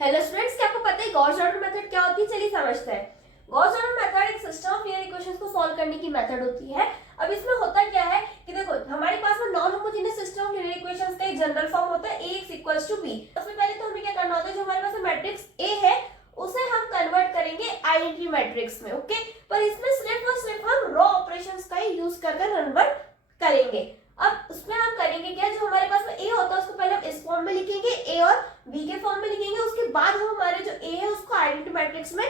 Hello students, क्या आपको पता है गॉस डॉटर मेथड क्या होती है? चलिए समझते हैं। गॉस डॉटर मेथड एक सिस्टम ऑफ लीनियर इक्वेशंस को सॉल्व करने की मेथड होती है। अब इसमें होता क्या है कि देखो, हमारे पास में non homogeneous system of linear equations का एक जनरल फॉर्म होता है Ax इक्वल्स टू b। सबसे पहले तो हमें क्या करना होता है, जो हमारे पास मैट्रिक्स A है उसे हम कन्वर्ट करेंगे आइडेंटिटी मैट्रिक्स में। ओके, पर इसमें सिर्फ और सिर्फ हम रॉ ऑपरेशंस का ही यूज कर कन्वर्ट करेंगे। अब उसमें हम करेंगे क्या, जो हमारे पास में a होता है उसको पहले हम इस फॉर्म में लिखेंगे, a और b के फॉर्म में लिखेंगे। उसके बाद हम हमारे जो a है उसको आइडेंटिटी मैट्रिक्स में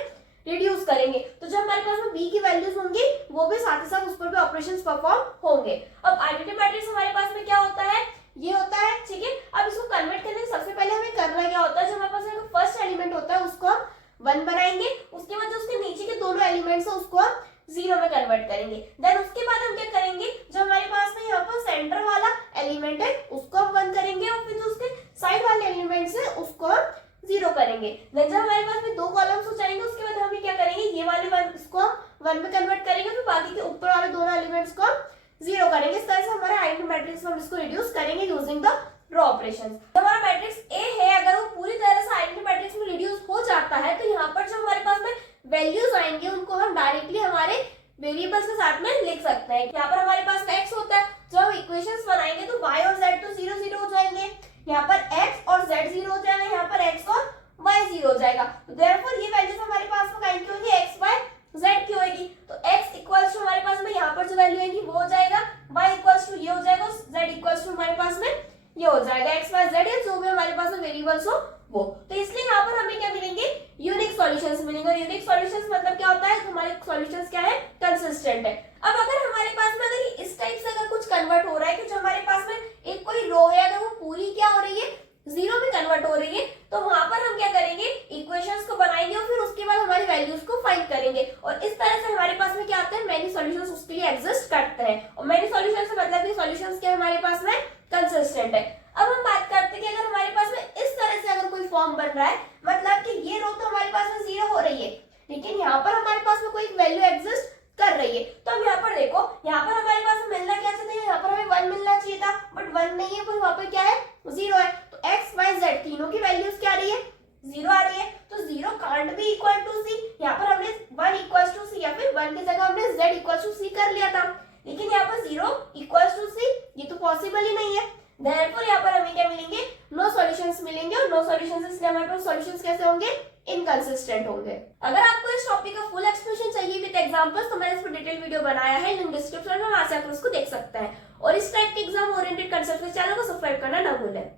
रिड्यूस करेंगे। तो जब हमारे पास में b की वैल्यूज होंगी वो भी साथ ही साथ उस पर भी ऑपरेशंस परफॉर्म होंगे। अब आइडेंटिटी मैट्रिक्स हमारे पास में क्या होता है, ये होता है, ठीक है। अब इसको कन्वर्ट करने से सबसे पहले हमें करना क्या होता है, जो हमारे पास फर्स्ट एलिमेंट होता है उसको हम 1 बनाएंगे। उसके बाद जो उसके नीचे के दोनों एलिमेंट्स है उसको हम 0 में कन्वर्ट करेंगे। देन उसके बाद हम क्या करेंगे, जो हमारे पास में यहाँ पर सेंटर वाला एलिमेंट है उसको हम 1 करेंगे और फिर जो उसके साइड वाले एलिमेंट्स है उसको हम 0 करेंगे। देन जब हमारे पास में दो कॉलम्स हो जाएंगे उसके बाद हम क्या करेंगे, ये वाले 1 इसको हम 1 में कन्वर्ट करेंगे, फिर बाकी के ऊपर वाले दोनों एलिमेंट्स को हम 0 करेंगे। इस तरह से हमारे आइडेंटिटी मैट्रिक्स में हम इसको रिड्यूस करेंगे यूजिंग द रॉ ऑपरेशंस। जब हमारा मैट्रिक्स A है अगर वो पूरी तरह से आइडेंटिटी मैट्रिक्स में रिड्यूस हो जाता है तो यहाँ पर जो हमारे पास में वैल्यूज आएंगे उनको हम डायरेक्टली हमारे वेरिएबल्स के साथ में लिख सकते हैं। यहाँ पर हमारे पास x होता है, जब हम इक्वेशंस बनाएंगे तो y और z तो 0 0 हो जाएंगे, यहाँ पर x और z 0 हो जाएगा, यहाँ पर x और y 0 हो जाएगा। तो देयरफॉर ये वैल्यूज हमारे पास में काइंड की होगी, x y z की होगी। तो x इक्वल्स टू हमारे पास में यहाँ पर जो वैल्यू आएगी वो हो जाएगा, y इक्वल्स टू ये हो जाएगा, z इक्वल्स टू हमारे पास में ये हो जाएगा, x y z या जो भी हमारे पास में वेरिएबल्स हो वो। तो इसलिए यहाँ पर हमें क्या मिलेंगे, यूनिक सॉल्यूशंस मिलेंगे। और यूनिक सॉल्यूशंस मतलब क्या होता है, हमारे सॉल्यूशंस क्या है, कंसिस्टेंट है। अब अगर हमारे पास में अगर इस टाइप से अगर कुछ कन्वर्ट हो रहा है कि जो हमारे पास में एक कोई रो है अगर वो पूरी क्या हो रही है, 0 में कन्वर्ट हो रही है, तो वहां पर हम क्या करेंगे, इक्वेशंस को बनाएंगे और फिर उसके बाद हमारी वैल्यूज को फाइंड करेंगे। और इस तरह से हमारे पास में क्या आता है, मेनी सॉल्यूशंस उसके लिए एग्जिस्ट करते हैं। और मेनी सॉल्यूशंस से मतलब कि सॉल्यूशंस क्या हमारे पास में कंसिस्टेंट है। अब हम बात करते हैं कि अगर हमारे पास में इस तरह से अगर कोई फॉर्म बन रहा है, मतलब कि ये रो तो हमारे पास में 0 हो रही है लेकिन यहाँ पर हमारे पास में कोई वैल्यू एग्जिस्ट कर रही है। तो अब यहाँ पर देखो, यहाँ पर हमारे पास मिलना क्या चाहिए, यहाँ पर हमें 1 मिलना चाहिए था बट 1 नहीं है, पर वहां पर क्या है, 0 है। तो x y z तीनों की वैल्यूज क्या आ रही है, 0 आ रही है। तो 0 can't be equal to c, यहाँ पर हमने 1 इक्वल्स टू c या फिर 1 की जगह हमने z इक्वल्स टू c कर लिया था, लेकिन यहाँ पर 0 इक्वल्स टू c ये तो पॉसिबल ही नहीं है। Therefore यहाँ पर हमें क्या मिलेंगे, नो सॉल्यूशंस मिलेंगे। और नो सॉल्यूशंस इसलिए हमारे पास सॉल्यूशंस कैसे होंगे, इनकंसिस्टेंट होंगे। अगर आपको इस टॉपिक का फुल एक्सप्लेनेशन चाहिए विद एग्जांपल्स तो मैंने इस पर डिटेल वीडियो बनाया है, लिंक डिस्क्रिप्शन में, वहां से आप उसको देख सकते हैं। और इस टाइप के एग्जाम ओरिएंटेड कंसेप्ट के चैनल को सब्सक्राइब करना ना भूलें।